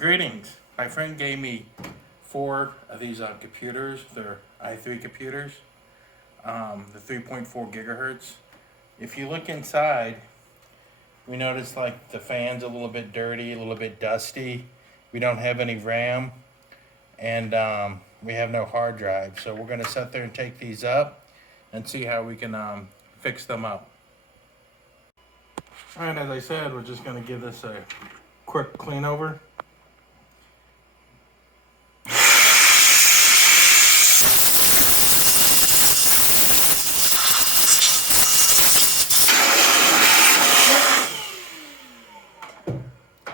Greetings. My friend gave me 4 of these computers. They're i3 computers, the 3.4 gigahertz. If you look inside, we notice like the fan's a little bit dirty, a little bit dusty. We don't have any RAM, and we have no hard drive. So we're going to sit there and take these up and see how we can fix them up. All right, as I said, we're just going to give this a quick clean over.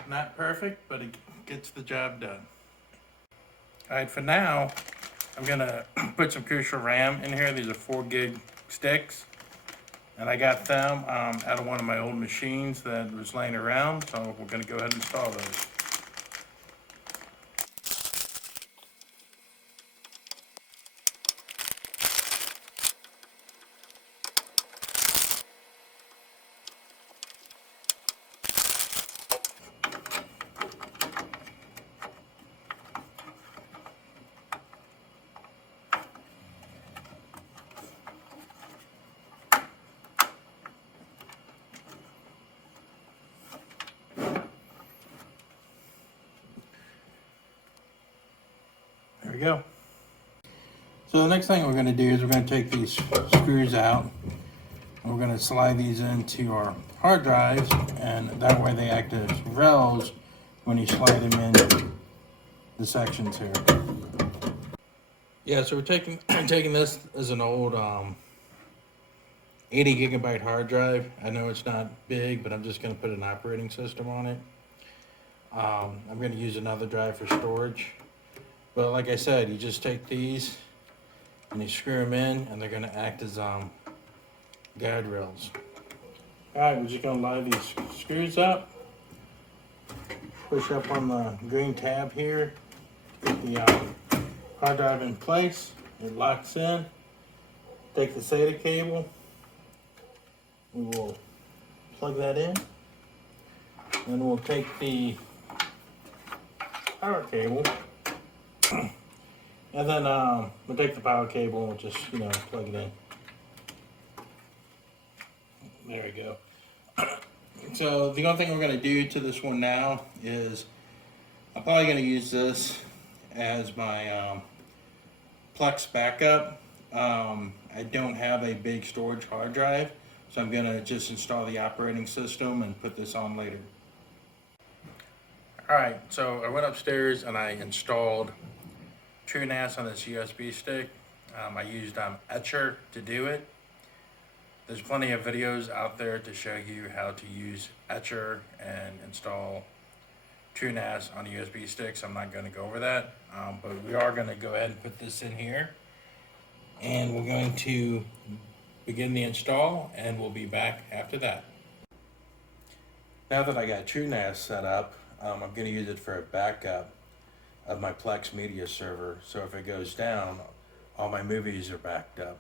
Not perfect, but it gets the job done. All right, for now, I'm gonna put some Crucial RAM in here. These are 4 gig sticks, and I got them out of one of my old machines that was laying around, so we're gonna go ahead and install those. There we go. So the next thing we're going to do is we're going to take these screws out, and we're going to slide these into our hard drives, and that way they act as rails when you slide them in the sections here. Yeah, so we're taking this as an old 80 gigabyte hard drive. I know it's not big, but I'm just going to put an operating system on it. I'm going to use another drive for storage. But like I said, you just take these and you screw them in, and they're going to act as guide rails. All right, we're just going to line these screws up. Push up on the green tab here. Get the hard drive in place. It locks in. Take the SATA cable. We will plug that in. Then we'll take the power cable. And then we'll take the power cable and we'll just, plug it in. There we go. So the only thing we're going to do to this one now is I'm probably going to use this as my Plex backup. I don't have a big storage hard drive, so I'm going to just install the operating system and put this on later. Alright, so I went upstairs and I installed TrueNAS on this USB stick. I used Etcher to do it. There's plenty of videos out there to show you how to use Etcher and install TrueNAS on a USB stick, so I'm not going to go over that. But we are going to go ahead and put this in here. And we're going to begin the install, and we'll be back after that. Now that I got TrueNAS set up, I'm going to use it for a backup of my Plex media server, so if it goes down, all my movies are backed up.